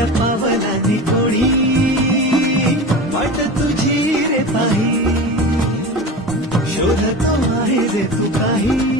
माझ्या पावलांनी कोणी वाट तुझी रे पाही शोधतो आहे रे तू काही